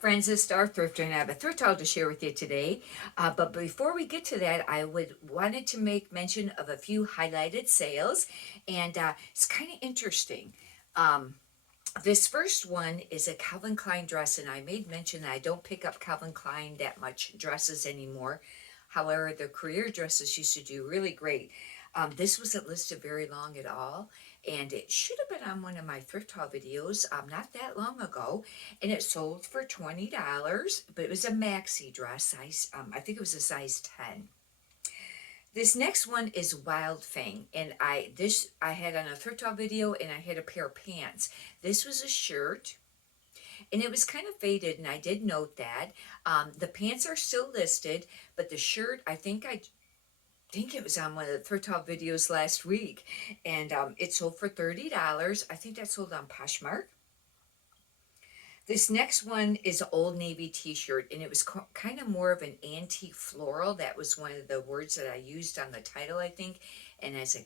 friends, it's Star Thrifter, and I have a thrift haul to share with you today. But before we get to that, I wanted to make mention of a few highlighted sales, and it's kind of interesting. Um, this first one is a Calvin Klein dress, and I made mention that I don't pick up Calvin Klein that much dresses anymore. However, the career dresses used to do really great. This wasn't listed very long at all, and it should have been on one of my thrift haul videos not that long ago, and it sold for $20, but it was a maxi dress size. I think it was a size 10. This next one is Wild Fang, and I had on a thrift haul video, and I had a pair of pants. This was a shirt, and it was kind of faded, and I did note that. The pants are still listed, but the shirt, I think it was on one of the thrift haul videos last week, and it sold for $30. I think that sold on Poshmark. This next one is an Old Navy t-shirt, and it was kind of more of an antique floral. That was one of the words that I used on the title, I think. And as a,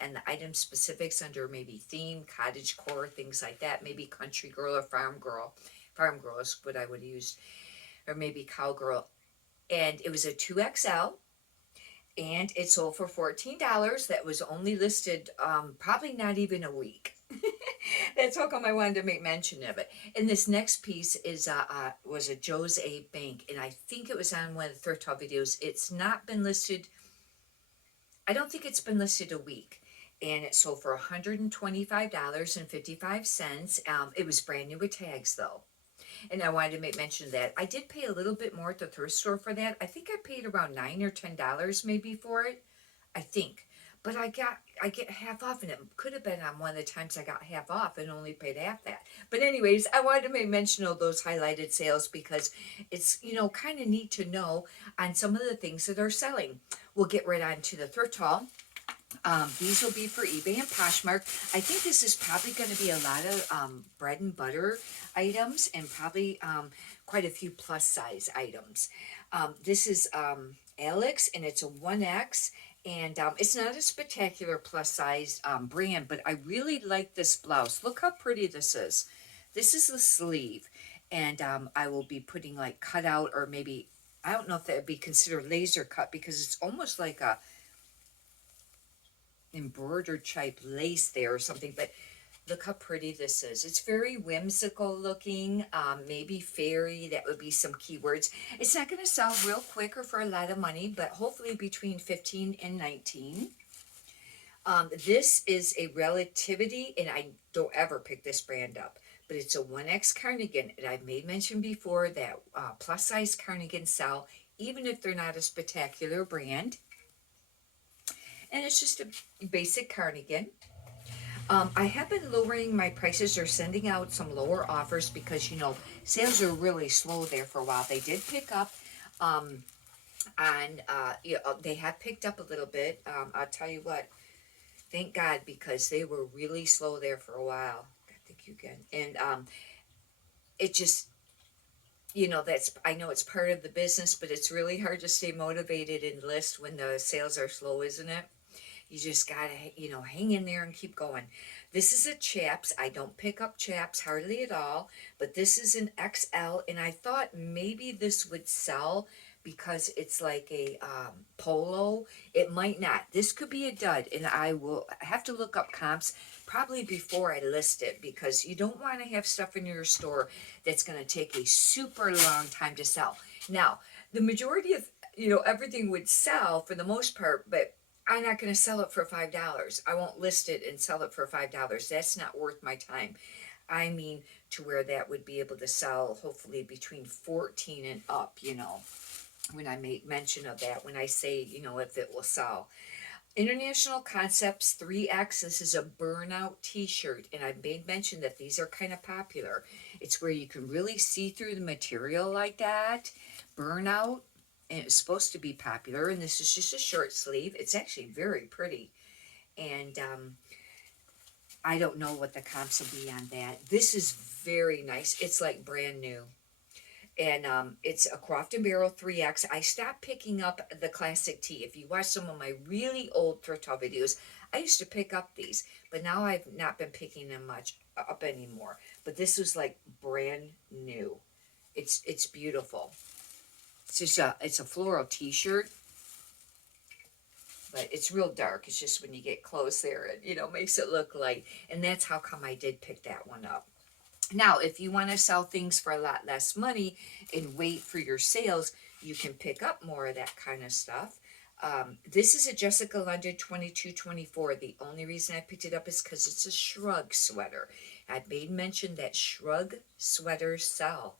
and the item specifics under maybe theme, cottage core, things like that. Maybe country girl or farm girl. Farm girl is what I would have used. Or maybe cowgirl. And it was a 2XL. And it sold for $14. That was only listed probably not even a week. That's how come I wanted to make mention of it. And this next piece is was a Jose Bank, and I think it was on one of the thrift haul videos. It's not been listed. I don't think it's been listed a week, and it sold for $125.55. It was brand new with tags though. And I wanted to make mention of that. I did pay a little bit more at the thrift store for that. I think I paid around $9 or $10 maybe for it. I think. But I get half off, and it could have been on one of the times I got half off and only paid half that. But anyways, I wanted to make mention of those highlighted sales because it's, kind of neat to know on some of the things that are selling. We'll get right on to the thrift haul. These will be for eBay and Poshmark. I think this is probably going to be a lot of bread and butter items, and probably quite a few plus size items. This is Alex, and it's a 1X, and it's not a spectacular plus size brand, but I really like this blouse. Look how pretty this is. This is the sleeve, and I will be putting like cutout, or maybe, I don't know if that would be considered laser cut, because it's almost like a embroidered type lace there or something, but look how pretty this is. It's very whimsical looking, maybe fairy, that would be some keywords. It's not going to sell real quick or for a lot of money, but hopefully between 15 and 19. This is a Relativity, and I don't ever pick this brand up, but it's a 1X cardigan, and I've made mention before that plus size cardigans sell, even if they're not a spectacular brand. And it's just a basic cardigan. I have been lowering my prices or sending out some lower offers because, sales are really slow there for a while. They did pick up, and they have picked up a little bit. I'll tell you what, thank God, because they were really slow there for a while. God, thank you again. And it just, I know it's part of the business, but it's really hard to stay motivated and list when the sales are slow, isn't it? You just gotta, hang in there and keep going. This is a chaps. I don't pick up chaps hardly at all, but this is an XL, and I thought maybe this would sell because it's like a polo. It might not. This could be a dud, and I will have to look up comps probably before I list it, because you don't want to have stuff in your store that's going to take a super long time to sell. Now, the majority of, everything would sell for the most part, but I'm not going to sell it for $5. I won't list it and sell it for $5. That's not worth my time. I mean, to where that would be able to sell hopefully between 14 and up, when I make mention of that, when I say, if it will sell. International Concepts 3X, this is a burnout t-shirt, and I've made mention that these are kind of popular. It's where you can really see through the material like that. Burnout. And it's supposed to be popular, and this is just a short sleeve. It's actually very pretty, and I don't know what the comps will be on that. This is very nice. It's like brand new, and it's a Croft and Barrel 3X. I stopped picking up the classic tee. If you watch some of my really old thrift haul videos, I used to pick up these, but now I've not been picking them much up anymore. But this was like brand new. it's beautiful. It's a floral t-shirt, but it's real dark. It's just when you get close there, it makes it look light, and that's how come I did pick that one up. Now, if you want to sell things for a lot less money and wait for your sales, you can pick up more of that kind of stuff. This is a Jessica London 2224. The only reason I picked it up is because it's a shrug sweater. I made mention that shrug sweaters sell,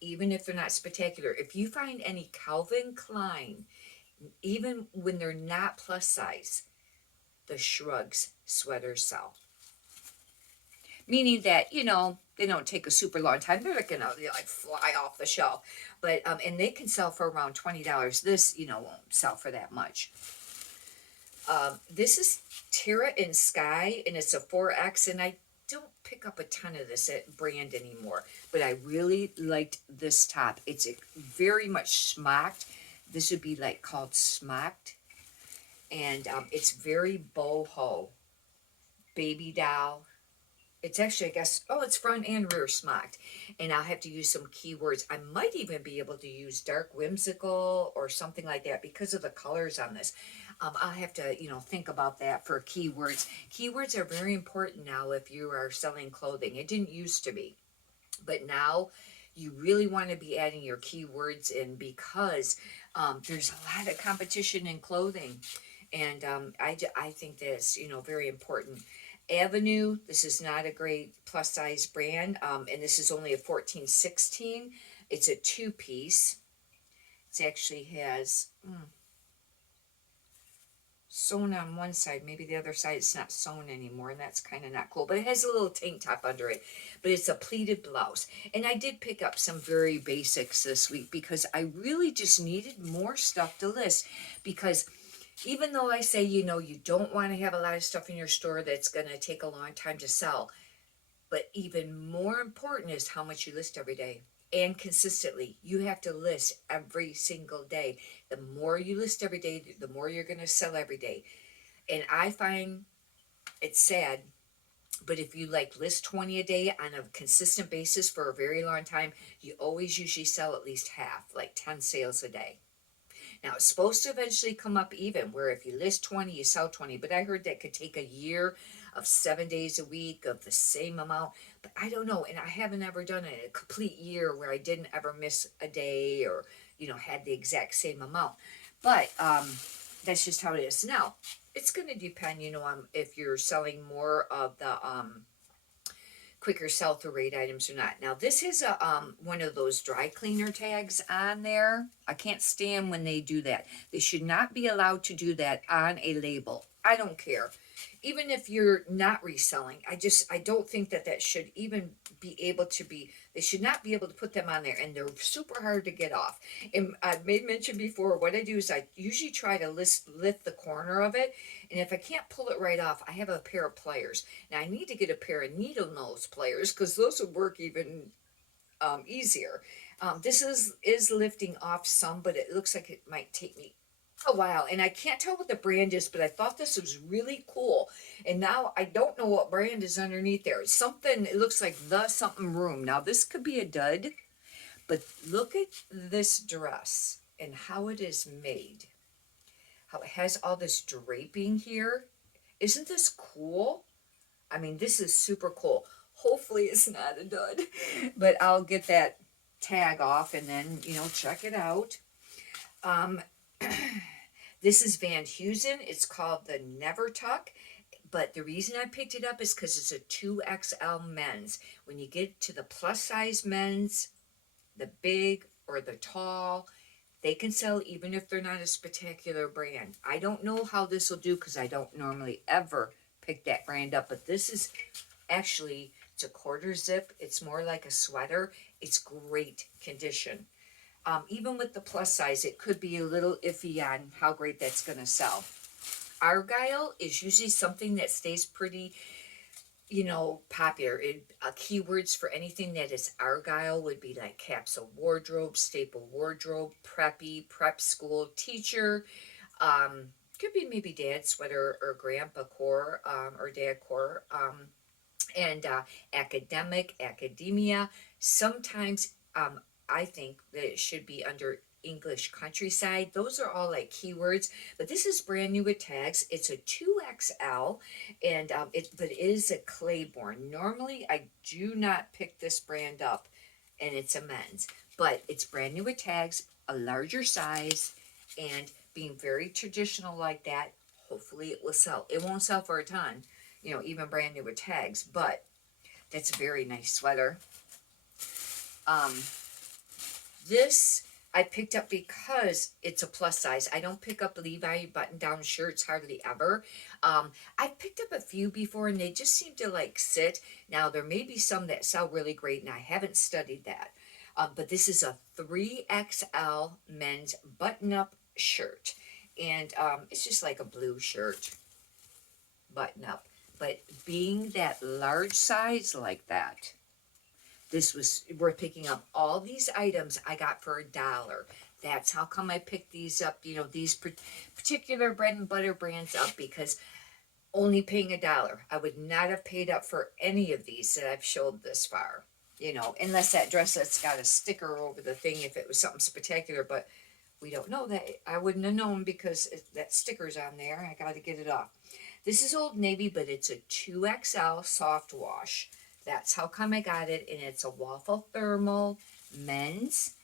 even if they're not spectacular. If you find any Calvin Klein, even when they're not plus size, the shrugs sweaters sell. Meaning that, they don't take a super long time. They're not gonna like fly off the shelf. But and they can sell for around $20. This, won't sell for that much. This is Terra in Sky, and it's a 4X, and I don't pick up a ton of this at brand anymore, but I really liked this top. It's very much smocked. This would be like called smocked, and it's very boho, baby doll. It's actually, I guess, it's front and rear smocked. And I'll have to use some keywords. I might even be able to use dark whimsical or something like that because of the colors on this. I'll have to, think about that for keywords. Keywords are very important now if you are selling clothing. It didn't used to be. But now you really want to be adding your keywords in because there's a lot of competition in clothing. And I think that's, very important. Avenue, this is not a great plus size brand, and this is only a 14-16. It's a 2-piece. It actually has sewn on one side, maybe the other side it's not sewn anymore, and that's kind of not cool, but it has a little tank top under it. But it's a pleated blouse, and I did pick up some very basics this week because I really just needed more stuff to list. Because even though I say, you don't want to have a lot of stuff in your store that's going to take a long time to sell, but even more important is how much you list every day and consistently. You have to list every single day. The more you list every day, the more you're going to sell every day. And I find it's sad, but if you list 20 a day on a consistent basis for a very long time, you always usually sell at least half, like 10 sales a day. Now, it's supposed to eventually come up even, where if you list 20, you sell 20. But I heard that could take a year of 7 days a week of the same amount. But I don't know. And I haven't ever done a complete year where I didn't ever miss a day or, had the exact same amount. But that's just how it is. Now, it's going to depend, on if you're selling more of the quicker sell-through rate items or not. Now, this is a one of those dry cleaner tags on there. I can't stand when they do that. They should not be allowed to do that on a label. I don't care. Even if you're not reselling, I don't think that should even be able to be, they should not be able to put them on there, and they're super hard to get off. And I've made mention before, what I do is I usually try to lift the corner of it, and if I can't pull it right off, I have a pair of pliers. Now I need to get a pair of needle nose pliers because those would work even easier. This is lifting off some, but it looks like it might take me a while, and I can't tell what the brand is, but I thought this was really cool, and now I don't know what brand is underneath there. It's something, it looks like the something room. Now this could be a dud, but look at this dress and how it is made, how it has all this draping here. Isn't this cool? I mean, this is super cool. Hopefully it's not a dud, but I'll get that tag off and then, check it out. This is Van Heusen. It's called the Never Tuck, but the reason I picked it up is because it's a 2XL men's. When you get to the plus size men's, the big or the tall, they can sell even if they're not a spectacular brand. I don't know how this will do because I don't normally ever pick that brand up, but this is actually, it's a quarter zip. It's more like a sweater. It's great condition. Even with the plus size, it could be a little iffy on how great that's going to sell. Argyle is usually something that stays pretty, popular. Keywords for anything that is Argyle would be like capsule wardrobe, staple wardrobe, preppy, prep school, teacher. Could be maybe dad sweater or grandpa core or dad core. And academic, academia. Sometimes I think that it should be under English countryside. Those are all like keywords, but this is brand new with tags. It's a 2XL, and but it is a Claiborne. Normally, I do not pick this brand up, and it's a men's, but it's brand new with tags, a larger size, and being very traditional like that. Hopefully, it will sell. It won't sell for a ton, even brand new with tags, but that's a very nice sweater. Um, this I picked up because it's a plus size. I don't pick up Levi button-down shirts hardly ever. I've picked up a few before and they just seem to like sit. Now, there may be some that sell really great and I haven't studied that. But this is a 3XL men's button-up shirt. And it's just like a blue shirt, button-up. But being that large size like that, this was worth picking up. All these items I got for $1. That's how come I picked these up, these particular bread and butter brands up, because only paying $1. I would not have paid up for any of these that I've showed this far, unless that dress that's got a sticker over the thing, if it was something spectacular, but we don't know that. I wouldn't have known because that sticker's on there. I got to get it off. This is Old Navy, but it's a 2XL soft wash. That's how come I got it, and it's a waffle thermal men's.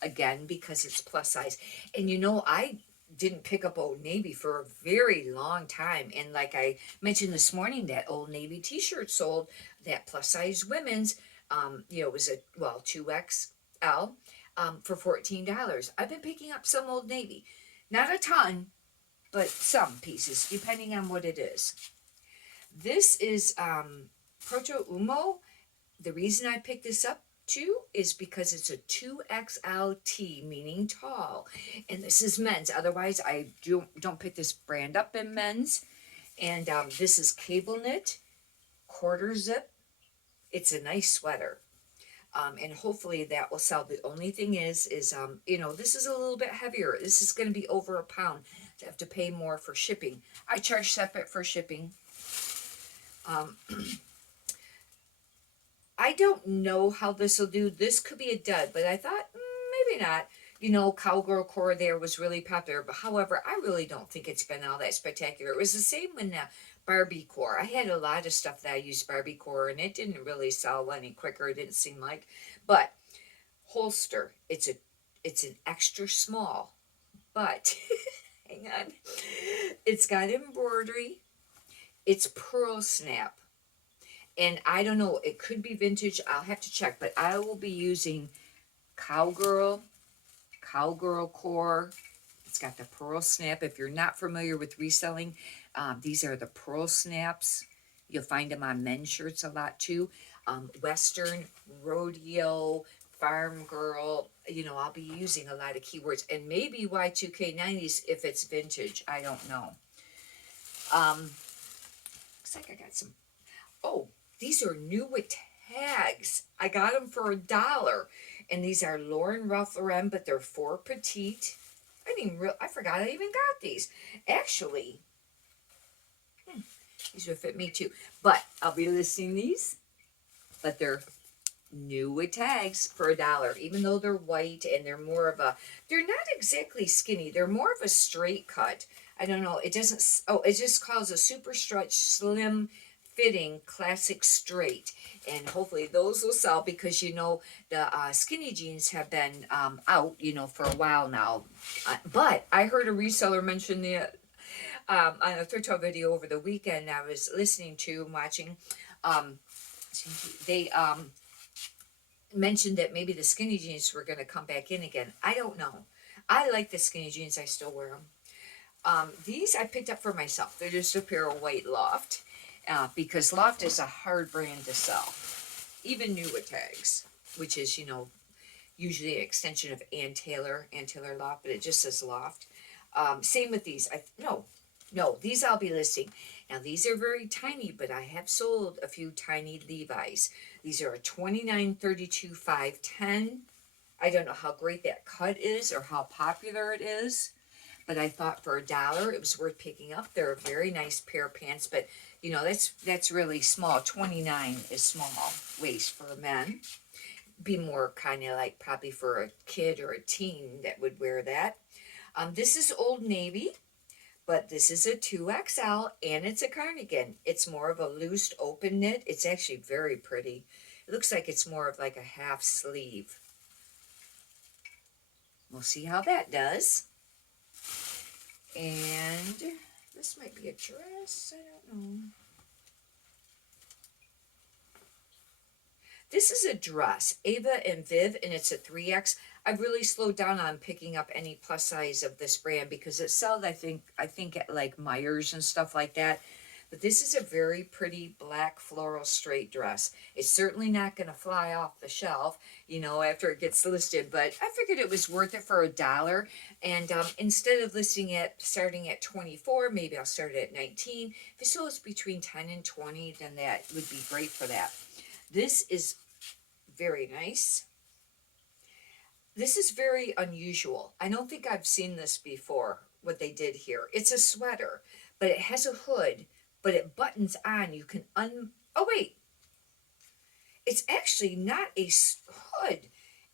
Again, because it's plus size. And I didn't pick up Old Navy for a very long time. And like I mentioned this morning, that Old Navy t-shirt sold, that plus size women's, it was 2XL for $14. I've been picking up some Old Navy. Not a ton, but some pieces, depending on what it is. This is Proto Umo. The reason I picked this up too is because it's a 2XLT, meaning tall. And this is men's. Otherwise, I don't pick this brand up in men's. And this is cable knit, quarter zip. It's a nice sweater. And hopefully that will sell. The only thing is this is a little bit heavier. This is going to be over £1. I have to pay more for shipping. I charge separate for shipping. I don't know how this will do. This could be a dud, but I thought maybe not. Cowgirl core there was really popular, but however, I really don't think it's been all that spectacular. It was the same when Barbie core. I had a lot of stuff that I used Barbie core, and it didn't really sell any quicker. It didn't seem like. But holster, it's an extra small, but hang on, it's got embroidery. It's pearl snap. And I don't know, it could be vintage. I'll have to check, but I will be using cowgirl core. It's got the pearl snap. If you're not familiar with reselling, these are the pearl snaps. You'll find them on men's shirts a lot too. Western, rodeo, farm girl. I'll be using a lot of keywords, and maybe Y2K90s if it's vintage. I don't know. Looks like I got some. Oh, these are new with tags. I got them for $1. And these are Lauren Ralph Lauren, but they're for petite. I forgot I even got these. Actually, these would fit me too. But I'll be listing these. But they're new with tags for $1, even though they're white and they're not exactly skinny. They're more of a straight cut. I don't know. It just calls a super stretch, slim fitting, classic straight. And hopefully those will sell because, the skinny jeans have been out, for a while now. But I heard a reseller mention on a Thrift Haul video over the weekend I was listening to and watching. They mentioned that maybe the skinny jeans were going to come back in again. I don't know. I like the skinny jeans. I still wear them. These I picked up for myself. They're just a pair of white Loft. Because Loft is a hard brand to sell. Even new with tags. Which is, usually an extension of Ann Taylor Loft. But it just says Loft. Same with these. No, these I'll be listing. Now, these are very tiny, but I have sold a few tiny Levi's. These are a 29-32 510. I don't know how great that cut is or how popular it is, but I thought for $1 it was worth picking up. They're a very nice pair of pants, but that's really small. 29 is small waist for men. be more kind of like probably for a kid or a teen that would wear that. This is Old Navy, but this is a 2XL and it's a cardigan. It's more of a loose open knit. It's actually very pretty. It looks like it's more of like a half sleeve. We'll see how that does. And this might be a dress. I don't know. This is a dress, Ava and Viv, and it's a 3X. I've really slowed down on picking up any plus size of this brand because it sells, I think at like Myers and stuff like that. But this is a very pretty black floral straight dress. It's certainly not going to fly off the shelf, you know, after it gets listed. But I figured it was worth it for $1. And instead of starting at 24, maybe I'll start it at 19. If it sells between 10 and 20, then that would be great for that. This is very nice. This is very unusual. I don't think I've seen this before, what they did here. It's a sweater, but it has a hood, but it buttons on. You can oh wait. It's actually not a hood.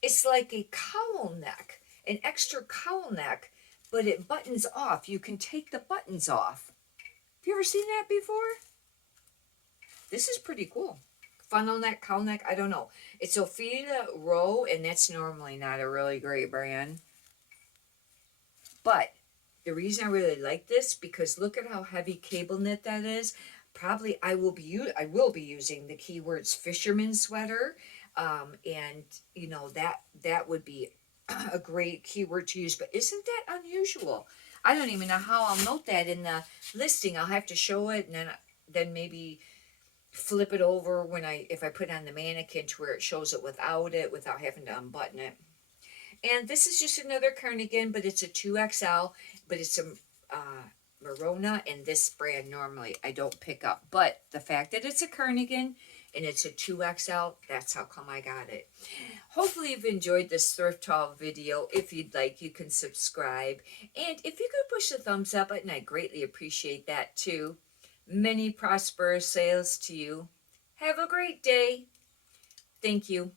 It's like a cowl neck, an extra cowl neck, but it buttons off. You can take the buttons off. Have you ever seen that before? This is pretty cool. Funnel neck, cowl neck, I don't know. It's Ophelia Rowe, and that's normally not a really great brand. But the reason I really like this, because look at how heavy cable knit that is. Probably I will be using the keywords fisherman sweater, and you know that would be a great keyword to use. But isn't that unusual? I don't even know how I'll note that in the listing. I'll have to show it, and then maybe flip it over if I put it on the mannequin to where it shows it without having to unbutton it. And this is just another cardigan, but it's a 2XL, but it's a Marona, and this brand normally I don't pick up. But the fact that it's a cardigan and it's a 2XL, that's how come I got it. Hopefully you've enjoyed this thrift haul video. If you'd like, you can subscribe. And if you could push the thumbs up button, I greatly appreciate that too. Many prosperous sales to you. Have a great day. Thank you.